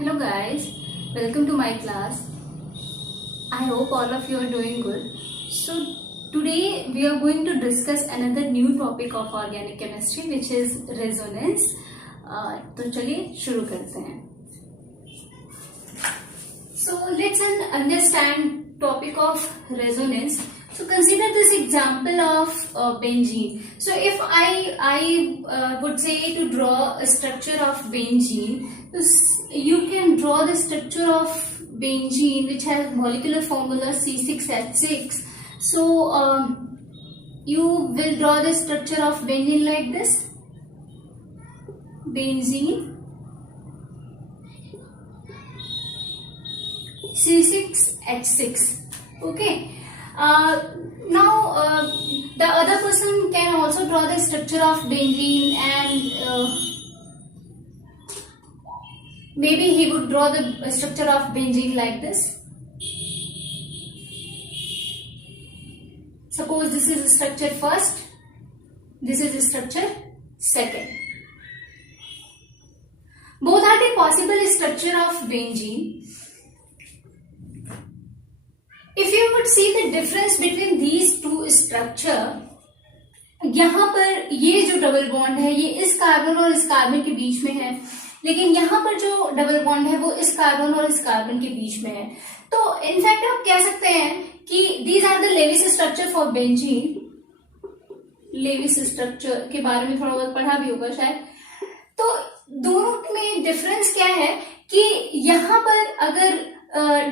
Hello guys, welcome to my class. I hope all of you are doing good. So today we are going to discuss another new topic of organic chemistry which is resonance. तो चलिए शुरू करते हैं. So let's understand topic of resonance. So consider this example of benzene. So if I would say to draw a structure of benzene, you can draw the structure of benzene which has molecular formula C6H6. So you will draw the structure of benzene like this. Benzene C6H6. Okay. Now the other person can also draw the structure of benzene and maybe he would draw the structure of benzene like this. Suppose this is the structure first, this is the structure second. Both are the possible structure of benzene. If you would see the difference between these two structure, यहाँ पर ये जो double bond है ये इस कार्बन और इस कार्बन के बीच में है, लेकिन यहाँ पर जो डबल बॉन्ड है वो इस कार्बन और इस कार्बन के बीच में है. तो इनफैक्ट आप कह सकते हैं कि these are the Lewis structure for benzene. Lewis structure के बारे में थोड़ा बहुत पढ़ा भी होगा शायद. तो दोनों में डिफरेंस क्या है कि यहाँ पर अगर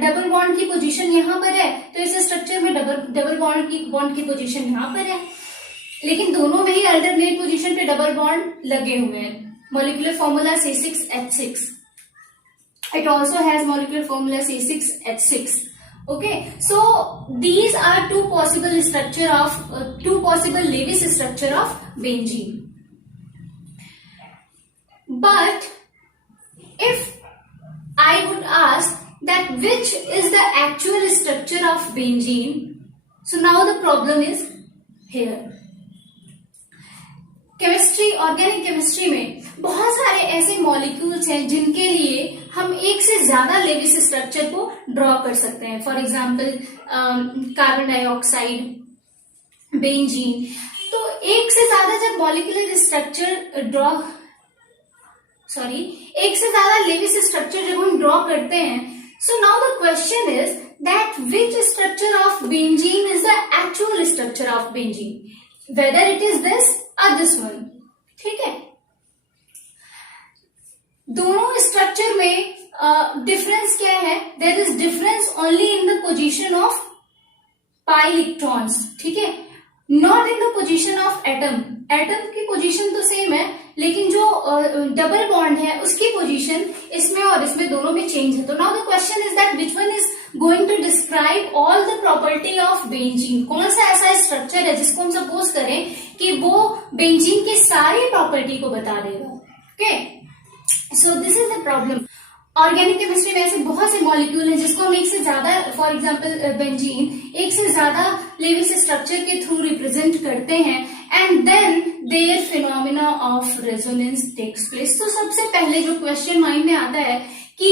डबल बॉन्ड की पोजीशन यहाँ पर है तो इस स्ट्रक्चर में डबल बॉन्ड की पोजीशन यहाँ पर है, लेकिन दोनों में ही अल्टरनेट पोजीशन पे डबल बॉन्ड लगे हुए हैं. Molecular formula C6H6. It also has molecular formula C6H6. Okay, so these are two possible Lewis structure of benzene. But if I would ask that which is the actual structure of benzene, so now the problem is here. Chemistry, organic chemistry में बहुत सारे ऐसे मॉलिक्यूल्स हैं जिनके लिए हम एक से ज्यादा लेविस स्ट्रक्चर को ड्रॉ कर सकते हैं. For example carbon dioxide, benzene. तो एक से ज्यादा जब मॉलिक्यूलर स्ट्रक्चर एक से ज्यादा लेविस स्ट्रक्चर जब हम ड्रॉ करते हैं, so now the question is that which structure of benzene is the actual structure of benzene, whether it is this or this one. ठीक है. दोनों स्ट्रक्चर में डिफरेंस क्या है? There is difference only in the position of pi electrons. ठीक है, not in the position of atom. Atom की position तो सेम है, लेकिन जो डबल बॉन्ड है उसकी पोजीशन इसमें और इसमें दोनों में चेंज है. तो now the question is that which one is going to describe all the property of benzene. कौन सा ऐसा स्ट्रक्चर है जिसको हम सपोज करें कि वो बेंजीन की सारी प्रॉपर्टी को बता देगा. Okay, so this is the problem. Organic chemistry में ऐसे बहुत से मॉलिक्यूल हैं जिसको हम एक से ज्यादा, फॉर एग्जांपल बेंजीन, एक से ज्यादा लेविस स्ट्रक्चर के थ्रू रिप्रेजेंट करते हैं and then there phenomena of resonance takes place. तो सबसे पहले जो क्वेश्चन माइंड में आता है कि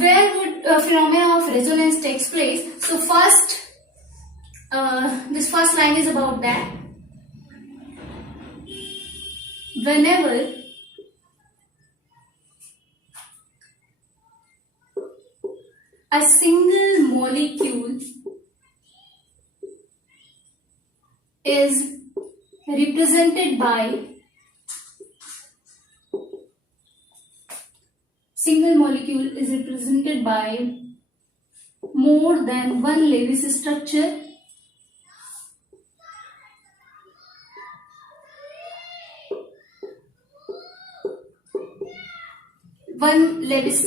where would phenomena of resonance takes place. So first this first line is about that whenever a single molecule is represented by more than one Lewis structure,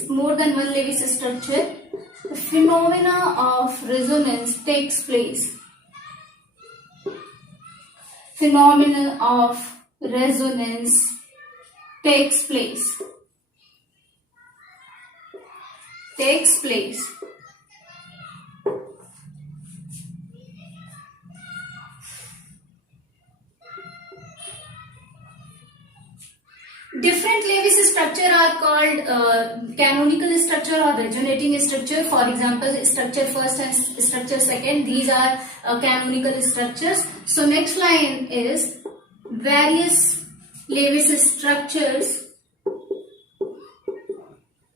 more than one Lewis structure, the phenomena of resonance takes place. Phenomena of resonance takes place. Different Lewis structure are called canonical structure or resonating structure. For example, structure first and structure second. These are canonical structures. So next line is various Lewis structures.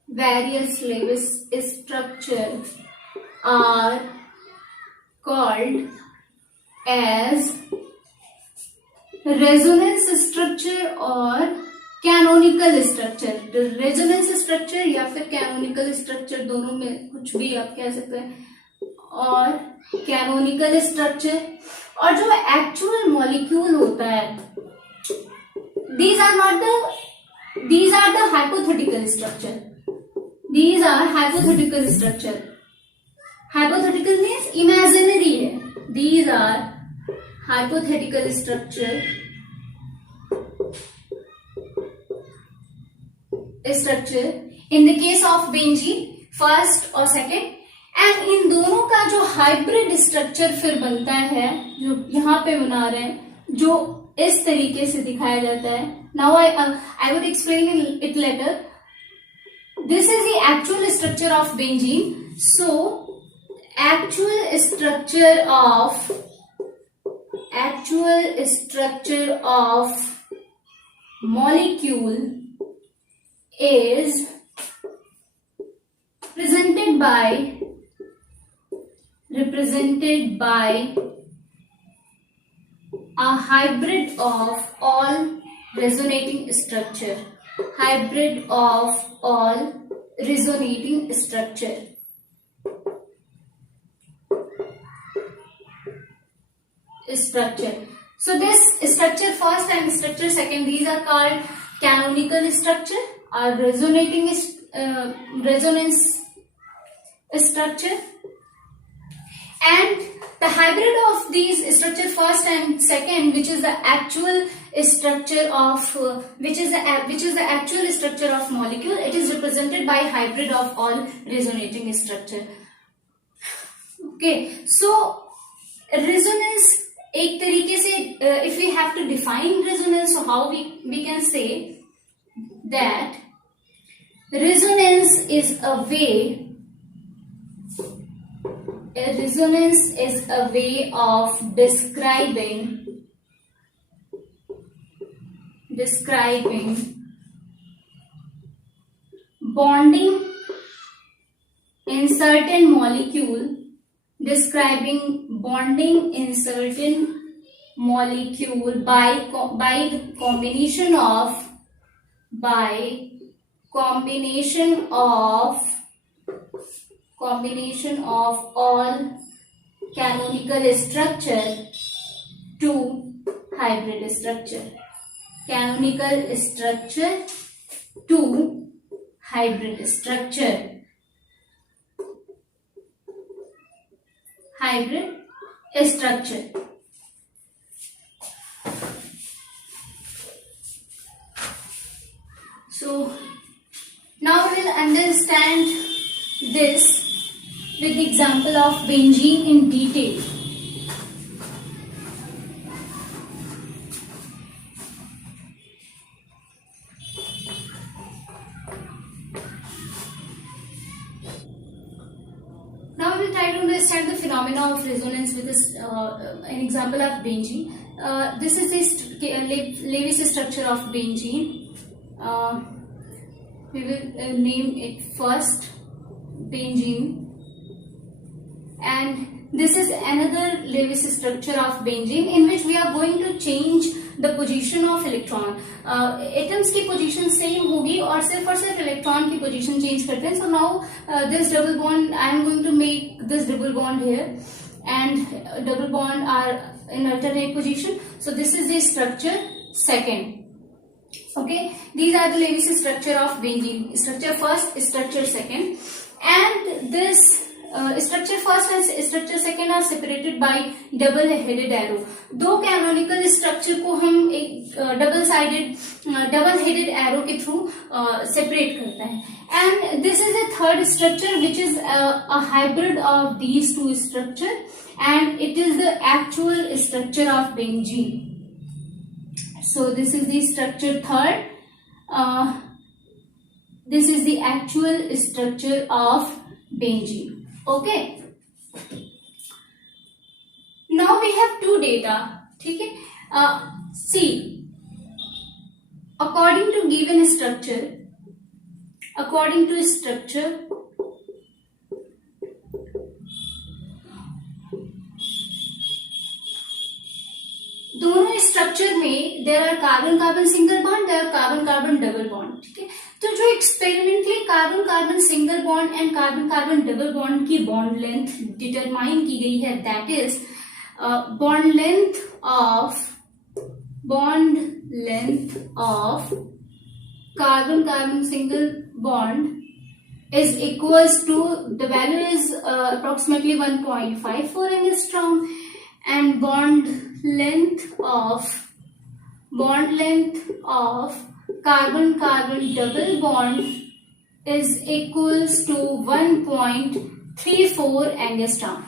Various Lewis structures are called as resonance structure or canonical structure. Resonance structure या फिर canonical structure, दोनों में कुछ भी आप कह सकते हैं. और कैनोनिकल स्ट्रक्चर और जो एक्चुअल मॉलिक्यूल होता है, these are the hypothetical structure. These are hypothetical structure. Hypothetical means imaginary है. These are hypothetical structure in the case of benzene first और second. एंड इन दोनों का जो हाइब्रिड स्ट्रक्चर फिर बनता है, जो यहाँ पे बना रहे हैं, जो इस तरीके से दिखाया जाता है. Now I would explain it later. This is the actual structure of benzene. So actual structure of molecule is represented by a hybrid of all resonating structure. Hybrid of all resonating structure. So this structure first and structure second, these are called canonical structure or resonating resonance structure. And the hybrid of these structure first and second, which is the actual structure of actual structure of molecule, it is represented by hybrid of all resonating structure. Okay, so resonance एक तरीके से if we have to define resonance, so how we can say that resonance is a way of describing bonding in certain molecule, by the combination of all canonical structure to hybrid structure. Canonical structure to hybrid structure. Hybrid structure. So now we will understand this with the example of benzene in detail. Now we will try to understand the phenomena of resonance with this, an example of benzene. This is the Lewis structure of benzene. We will name it first benzene, and this is another Lewis structure of benzene in which we are going to change the position of electron. Atoms की position same होगी और सिर्फ electron की position change करते हैं. So now this double bond, I am going to make this double bond here, and double bond are in alternate position. So this is the structure second. Okay, these are the Lewis structure of benzene. Structure first, structure second, and this structure first and structure second are separated by double-headed arrow. दो canonical structure को हम एक double-headed arrow के through separate करते हैं. And this is a third structure which is a hybrid of these two structure, and it is the actual structure of benzene. So this is the structure third. This is the actual structure of benzene. Okay. Now we have two data. ठीक है. See, according to given structure, दोनों structure में there are carbon carbon single bond, there are carbon carbon double bond. ठीक है. तो जो experimentally carbon carbon single bond and carbon carbon double bond की bond length determine की गई है, that is bond length of carbon carbon single bond is equals to, the value is approximately 1.54 angstrom, and bond length of carbon carbon double bond is equals to 1.34 angstrom.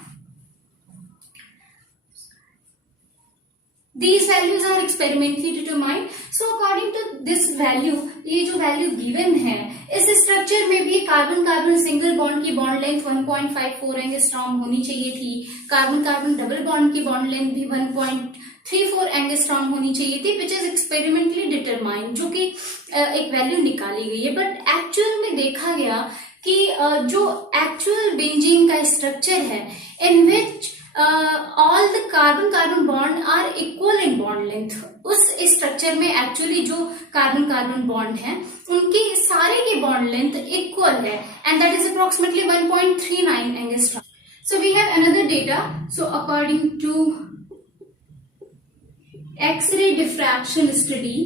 These values are experimentally determined. So according to this value, ये जो value given है, इस स्ट्रक्चर में भी carbon carbon single bond की bond length 1.54 एंगस्ट्रॉम होनी चाहिए थी, कार्बन कार्बन डबल बॉन्ड की बॉन्ड लेंथ भी 1.34 एंगस्ट्रॉम होनी चाहिए थी, विच इज एक्सपेरिमेंटली डिटरमाइंड, जो कि एक वैल्यू निकाली गई है. बट एक्चुअल में देखा गया कि जो एक्चुअल बेंजीन का स्ट्रक्चर है, इन विच all the carbon carbon bond are equal in bond length, उस स्ट्रक्चर में एक्चुअली जो कार्बन कार्बन बॉन्ड है उनकी सारे की बॉन्ड लेंथ इक्वल है, and that is approximately 1.39 angstrom. So we have another data. So according to X-ray diffraction study,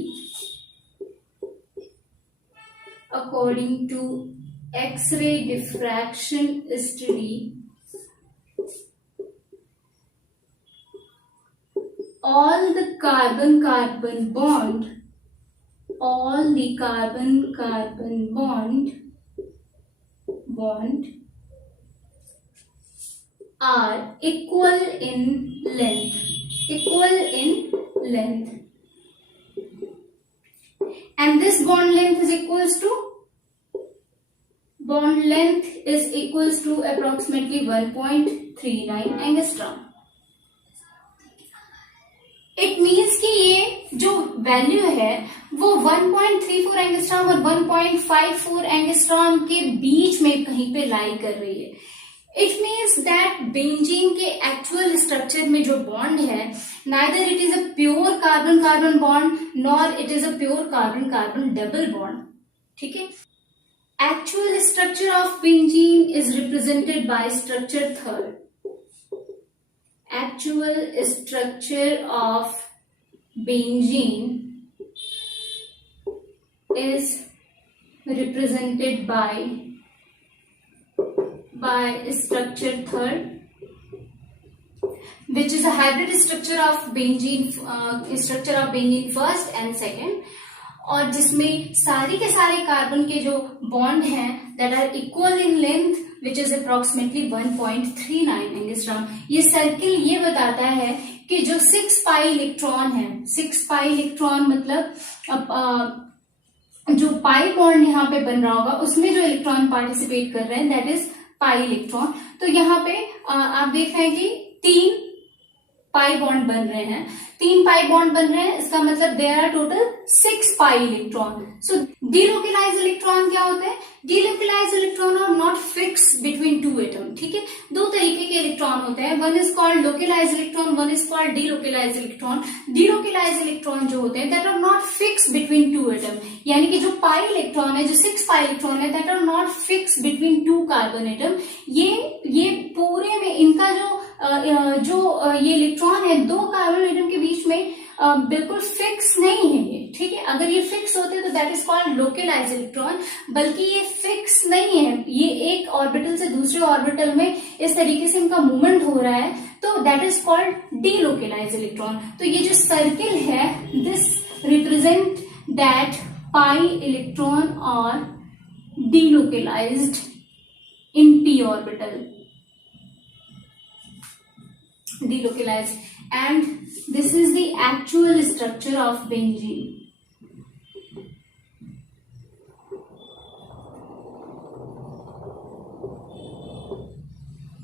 all the carbon carbon bond are equal in length, and this bond length is equals to approximately 1.39 angstrom. It means कि ये जो वैल्यू है वो 1.34 एंगस्ट्रॉम और 1.54 एंगस्ट्रॉम के बीच में कहीं पे लाई कर रही है. इट मीन्स दैट बेंजीन के एक्चुअल स्ट्रक्चर में जो बॉन्ड है, neither it is a pure carbon carbon bond nor it is a pure carbon carbon double bond. ठीक है. Actual structure of benzene is represented by structure third. Actual structure of benzene is represented by structure third, which is a hybrid structure of benzene first and second, और जिसमें सारे के सारे कार्बन के जो बॉन्ड हैं that are equal in length, which is approximately 1.39 एंगस्ट्रॉम. ये सर्किल ये बताता है कि जो 6 पाई इलेक्ट्रॉन है, 6 पाई इलेक्ट्रॉन मतलब जो पाई बॉन्ड यहाँ पे बन रहा होगा उसमें जो इलेक्ट्रॉन पार्टिसिपेट कर रहे हैं दैट इज पाई इलेक्ट्रॉन. तो यहाँ पे आप देख रहे हैं कि 3 पाई बॉन्ड बन रहे हैं, 3 पाई बॉन्ड बन रहे हैं, इसका मतलब there are total 6 pi electron. So delocalise electron क्या होते हैं? Delocalise electron are not fix between two atom. ठीक है. दो तरीके के इलेक्ट्रॉन होते हैं, one is called localise electron, one is called delocalise electron. Delocalise electron जो होते हैं that are not fix between two atom, यानी कि जो पाई इलेक्ट्रॉन है, जो 6 पाई इलेक्ट्रॉन है that are not fix between 2 carbon atom. ये पूरे में इनका जो ये इलेक्ट्रॉन है 2 कार्बन एटम के बीच में बिल्कुल फिक्स नहीं है ये. ठीक है. अगर ये फिक्स होते तो that is called localise electron, बल्कि ये फिक्स नहीं है, ये एक ऑर्बिटल से दूसरे ऑर्बिटल में इस तरीके से इनका मूवमेंट हो रहा है, तो that is called delocalise electron. तो ये जो सर्किल है this represent that pi electron और delocalized in p orbital, delocalized, and this is the actual structure of benzene.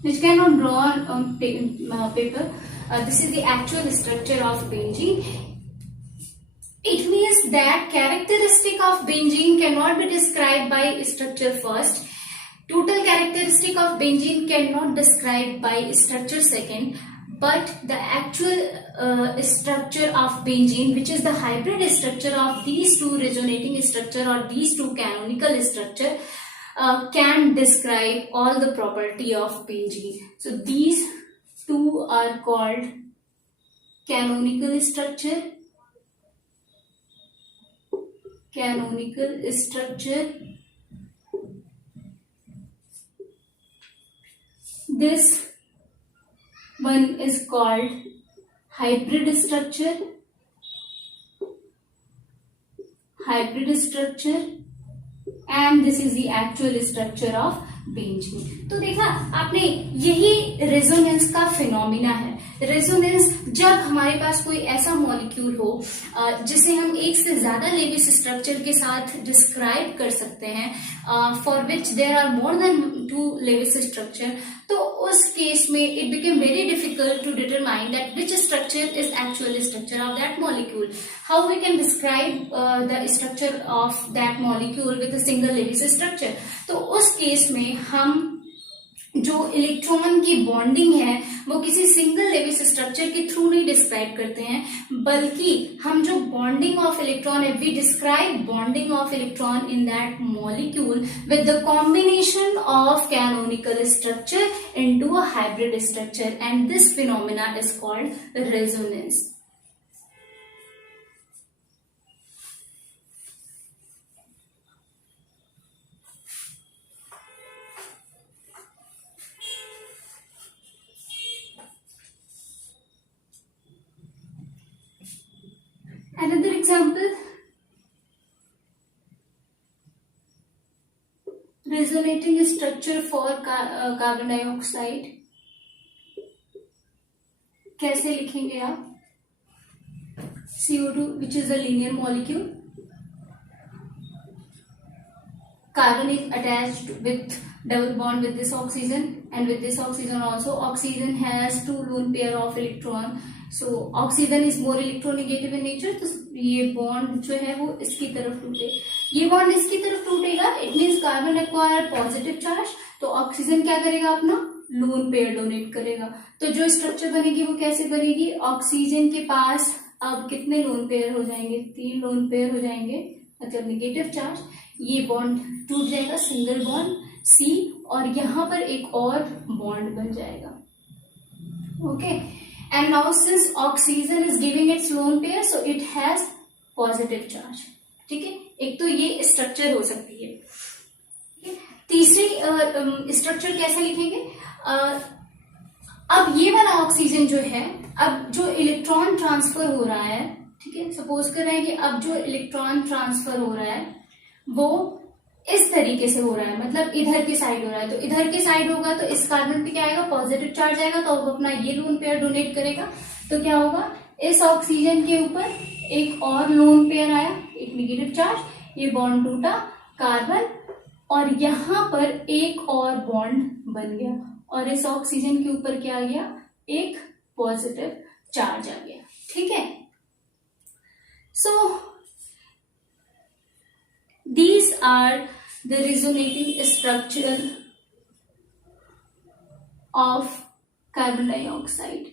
which cannot draw on paper. This is the actual structure of benzene. It means that characteristic of benzene cannot be described by structure first. Total characteristic of benzene cannot described by structure second, but the actual structure of benzene, which is the hybrid structure of these two resonating structure or these two canonical structure, can describe all the property of benzene. So these two are called canonical structure. Canonical structure. This one is called hybrid structure. Hybrid structure. And this is the actual structure of benzene. तो देखा आपने, यही रेजोनेंस का फिनोमिना है. रेजोनेंस जब हमारे पास कोई ऐसा मॉलिक्यूल हो जिसे हम एक से ज्यादा लेविस स्ट्रक्चर के साथ डिस्क्राइब कर सकते हैं, for which there are more than 2 Lewis structure, तो उस केस में it became very difficult to determine that which structure is actual structure of that molecule. How we can describe the structure of that molecule with a single Lewis structure. तो उस case में हम जो इलेक्ट्रॉन की बॉन्डिंग है वो किसी सिंगल लेविस स्ट्रक्चर के थ्रू नहीं डिस्क्राइब करते हैं, बल्कि हम जो बॉन्डिंग ऑफ इलेक्ट्रॉन है, we describe bonding of electron in that molecule with the combination of canonical structure into a hybrid structure, and this phenomena is called resonance. Another example, resonating structure for carbon dioxide. कैसे लिखेंगे आप? CO2, which is a linear molecule. Carbon is attached with double bond with this oxygen, and with this oxygen also, oxygen has 2 lone pair of electron. So oxygen is more electronegative in nature, तो ये बॉन्ड जो है वो इसकी तरफ टूटे, ये बॉन्ड इसकी तरफ टूटेगा, it means carbon acquire positive charge, तो ऑक्सीजन क्या करेगा, अपना लोन पेयर डोनेट करेगा. तो जो स्ट्रक्चर बनेगी वो कैसे बनेगी, ऑक्सीजन के पास अब कितने लोन पेयर हो जाएंगे, 3 लोन पेयर हो जाएंगे, मतलब निगेटिव चार्ज. ये बॉन्ड टूट जाएगा, सिंगल बॉन्ड C, और यहाँ पर एक और बॉन्ड बन जाएगा. Okay, and now since oxygen is giving its lone pair, so it has positive charge. ठीक है, एक तो ये स्ट्रक्चर हो सकती है. तीसरी स्ट्रक्चर कैसे लिखेंगे, अब ये वाला ऑक्सीजन जो है, अब जो इलेक्ट्रॉन ट्रांसफर हो रहा है, ठीक है, सपोज कर रहे हैं कि अब जो इलेक्ट्रॉन ट्रांसफर हो रहा है वो इस तरीके से हो रहा है, मतलब इधर की साइड हो रहा है, तो इधर की साइड होगा तो इस कार्बन पे क्या आएगा, पॉजिटिव चार्ज आएगा, तो वो अपना ये लोन पेयर डोनेट करेगा. तो क्या होगा, इस ऑक्सीजन के ऊपर एक और लोन पेयर आया, एक निगेटिव चार्ज, ये बॉन्ड टूटा, कार्बन, और यहाँ पर एक और बॉन्ड बन गया, और इस ऑक्सीजन के ऊपर क्या आ गया, एक पॉजिटिव चार्ज आ गया. ठीक है, सो these are the resonating structure of carbon dioxide.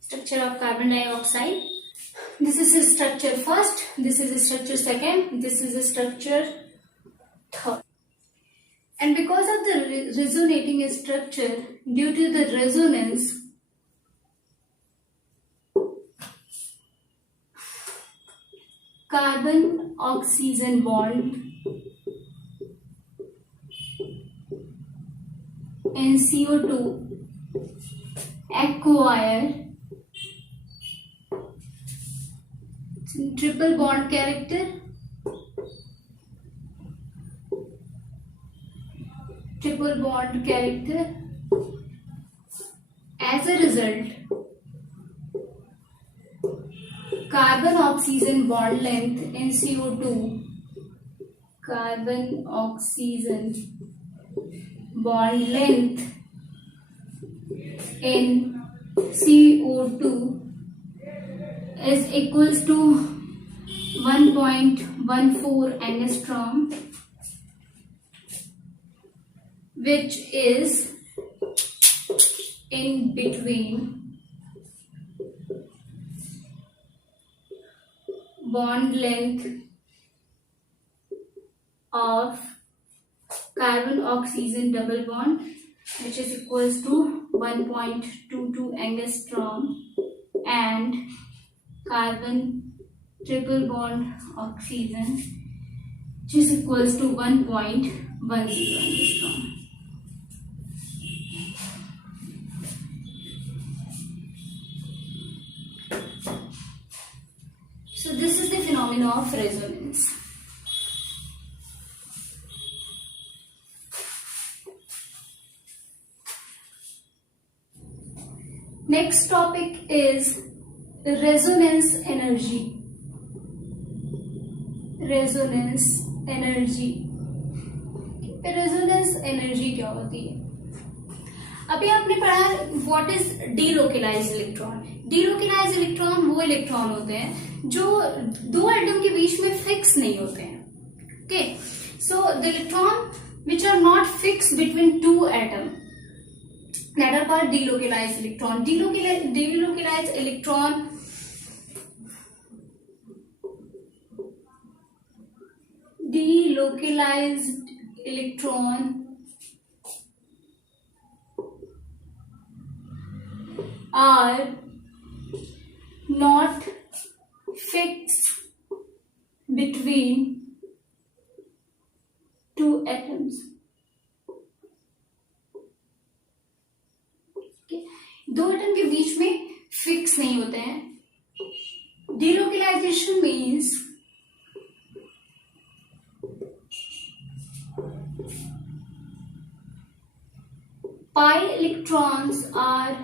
Structure of carbon dioxide. This is a structure first, this is a structure second, this is a structure third. And because of the resonating structure, due to the resonance, carbon oxygen bond and CO2 acquire triple bond character, as a result carbon oxygen bond length in CO2, carbon oxygen bond length in CO2 is equals to 1.14 angstrom, which is in between bond length of carbon oxygen double bond, which is equals to 1.22 angstrom, and carbon triple bond oxygen, which is equals to 1.10 angstrom. So this is the phenomena of resonance. Next topic is resonance energy. Resonance energy. Resonance energy क्या होती है? अभी आपने पढ़ा what is delocalised electron. Delocalised electron वो इलेक्ट्रॉन होते हैं जो दो एटम के बीच में फिक्स नहीं होते हैं. Okay, so the electron which are not fix between two atom, that are called delocalized electron. Delocalized electron are not fixed between two atoms. दो एटम के बीच में फिक्स नहीं होते हैं. Delocalisation means pi electrons are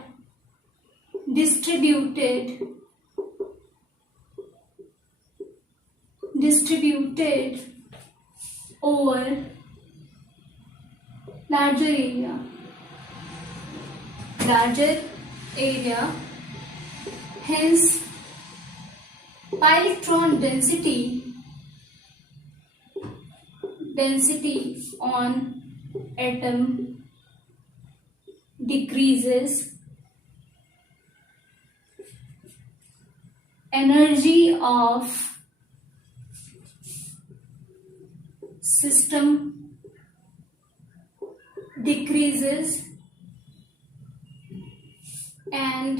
distributed over larger area. Hence pi electron density on atom decreases. Energy of system decreases and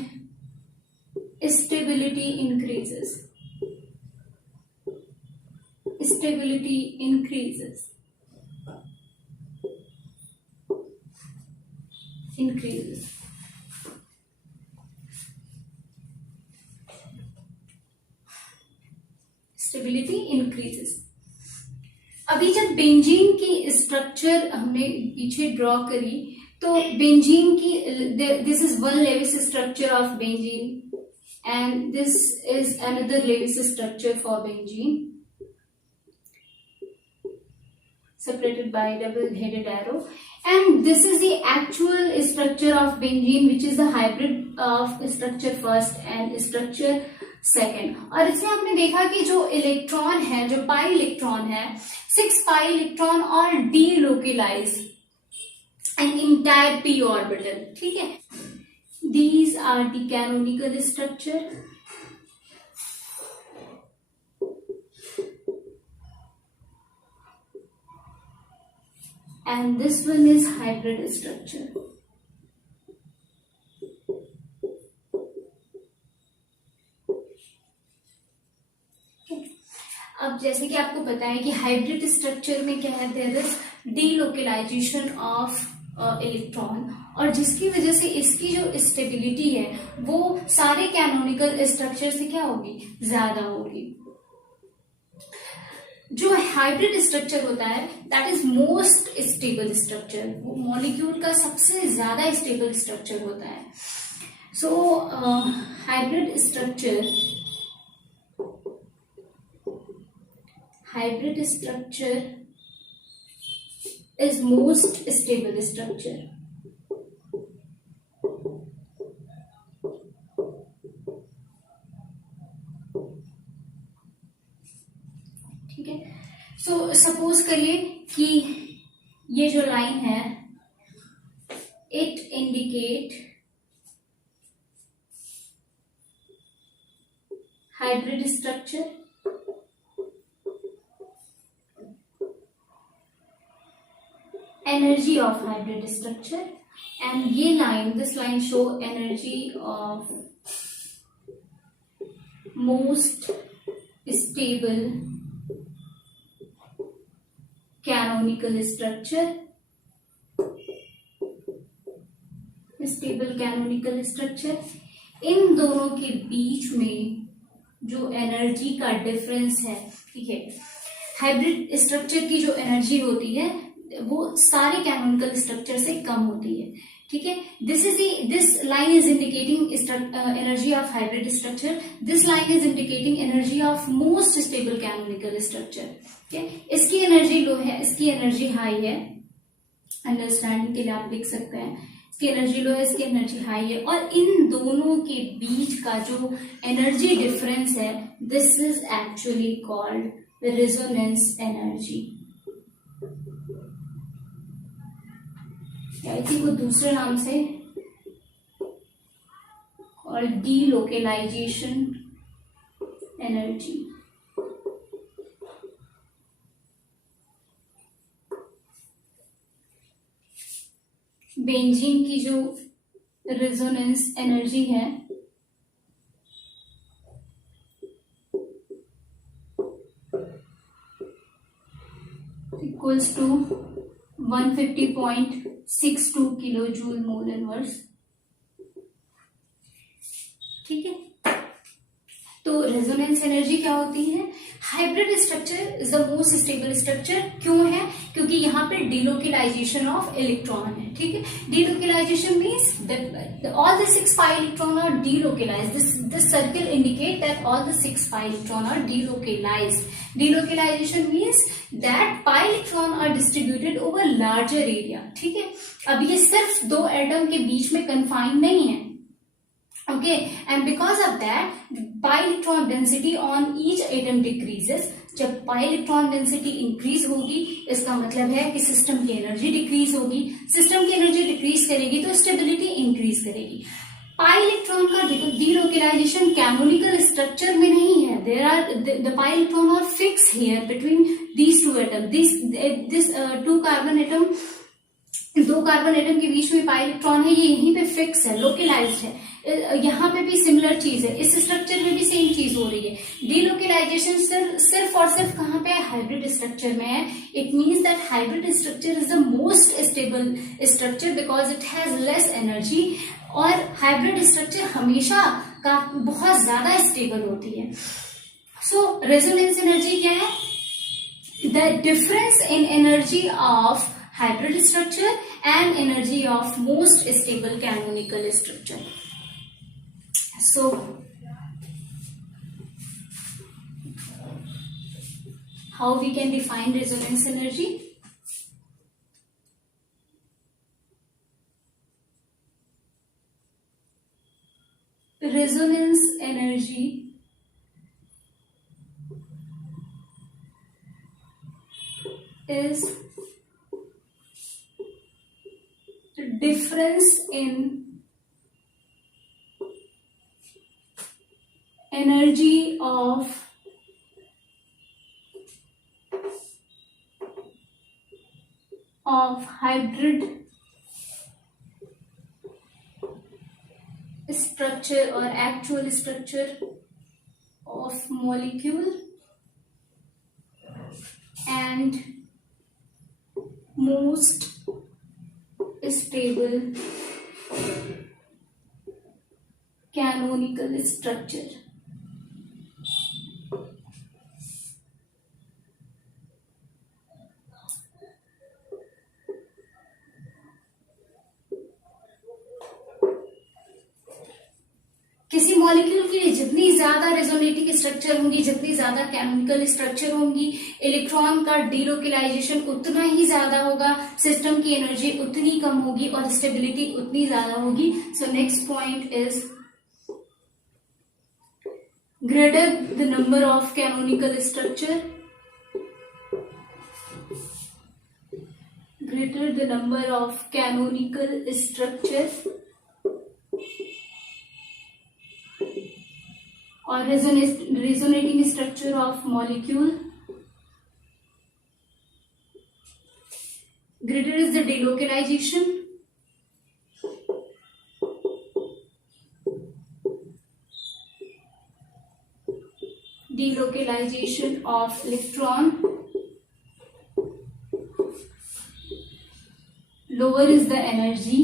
stability increases. Stability increases. अभी जब बेंजीन की स्ट्रक्चर हमने पीछे ड्रॉ करी तो बेंजीन की this is one Lewis structure of benzene and this is another Lewis structure for benzene separated by double headed arrow, and this is the actual structure of benzene, which is the hybrid of structure first and structure second. और इसमें आपने देखा कि जो इलेक्ट्रॉन है, जो pi electron है, 6 pi electron और delocalise an entire p orbital. ठीक है, these are the canonical structure. And this one is hybrid structure. अब जैसे कि आपको पता है कि हाइब्रिड स्ट्रक्चर में क्या है, there is delocalisation of electron, और जिसकी वजह से इसकी जो स्टेबिलिटी है वो सारे कैनोनिकल स्ट्रक्चर से क्या होगी, ज्यादा होगी. जो हाइब्रिड स्ट्रक्चर होता है that is most stable structure, वो मॉलिक्यूल का सबसे ज्यादा स्टेबल स्ट्रक्चर होता है. सो hybrid is most stable structure. ठीक है, सो सपोज करिए कि ये जो लाइन है it indicate hybrid structure, energy of hybrid structure, and ये line, this line show energy of most stable canonical structure, stable canonical structure। इन दोनों के बीच में जो एनर्जी का डिफरेंस है, ठीक है, हाइब्रिड स्ट्रक्चर की जो एनर्जी होती है वो सारे कैनोनिकल स्ट्रक्चर से कम होती है, ठीक है। This line is indicating energy of hybrid structure, this line is indicating energy of most stable canonical structure, ठीक है। इसकी एनर्जी लो है, इसकी एनर्जी हाई है, अंडरस्टैंडिंग के लिए आप लिख सकते हैं, इसकी एनर्जी लो है, इसकी एनर्जी हाई है, और इन दोनों के बीच का जो एनर्जी डिफरेंस है this is actually called resonance energy. I think वो दूसरे नाम से और डीलोकेलाइजेशन एनर्जी। बेंजीन की जो रेजोनेंस एनर्जी है equals to 150.62 kilo joule mole inverse, ठीक है। तो रेजोनेंस एनर्जी क्या होती है? Hybrid structure is the most stable structure. क्यों है? क्योंकि यहाँ पे डिलोकेलाइजेशन ऑफ इलेक्ट्रॉन है, ठीक है। डिलोकेलाइजेशन means all the 6 pi electron are delocalized. This circle indicate that all the 6 pi electron are delocalized. Delocalization means that pi electron are distributed over larger area, ठीक है। अब ये सिर्फ दो एटम के बीच में कन्फाइंड नहीं है, okay, and because of that pi electron density on each atom decreases। जब pi electron density इंक्रीज होगी इसका मतलब है कि सिस्टम की एनर्जी डिक्रीज होगी, सिस्टम की एनर्जी डिक्रीज करेगी तो स्टेबिलिटी इंक्रीज करेगी। पाई इलेक्ट्रॉन का डीलोकेलाइजेशन कैनोनिकल स्ट्रक्चर में नहीं है, there are the pi electron are fix here between these two atom, this two carbon atom, दो कार्बन एटम के बीच में पाई इलेक्ट्रॉन है, ये यहीं पे फिक्स है, लोकेलाइज्ड है। यहाँ पे भी सिमिलर चीज है, इस स्ट्रक्चर में भी सेम चीज हो रही है। डीलोकेलाइजेशन सिर्फ और सिर्फ कहाँ पे है? हाइब्रिड स्ट्रक्चर में है। It means that hybrid structure is the most stable structure because it has less energy, और हाइब्रिड स्ट्रक्चर हमेशा का बहुत ज्यादा स्टेबल होती है। सो रेजोनेंस एनर्जी क्या है? The difference in energy of hybrid structure and energy of most stable canonical structure. So how we can define resonance energy? Resonance energy is difference in energy of hybrid structure or actual structure of molecule and most stable canonical structure। किसी मॉलिक्यूल के लिए जितनी ज्यादा resonating structure होंगी, जितनी ज्यादा canonical structure होंगी, इलेक्ट्रॉन का डीलोकलाइजेशन उतना ही ज्यादा होगा, सिस्टम की एनर्जी उतनी कम होगी और स्टेबिलिटी उतनी ज्यादा होगी. So next point is greater the number of canonical structure, greater the number of canonical structure or resonating structure of molecule, greater is the delocalization, of electron, lower is the energy,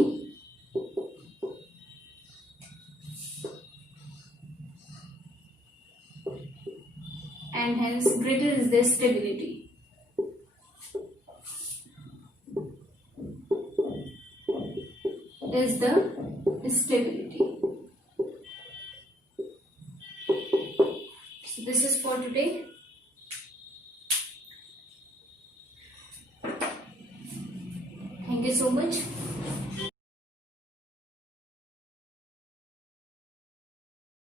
and hence greater is the stability. Is the stability. So this is for today. Thank you so much.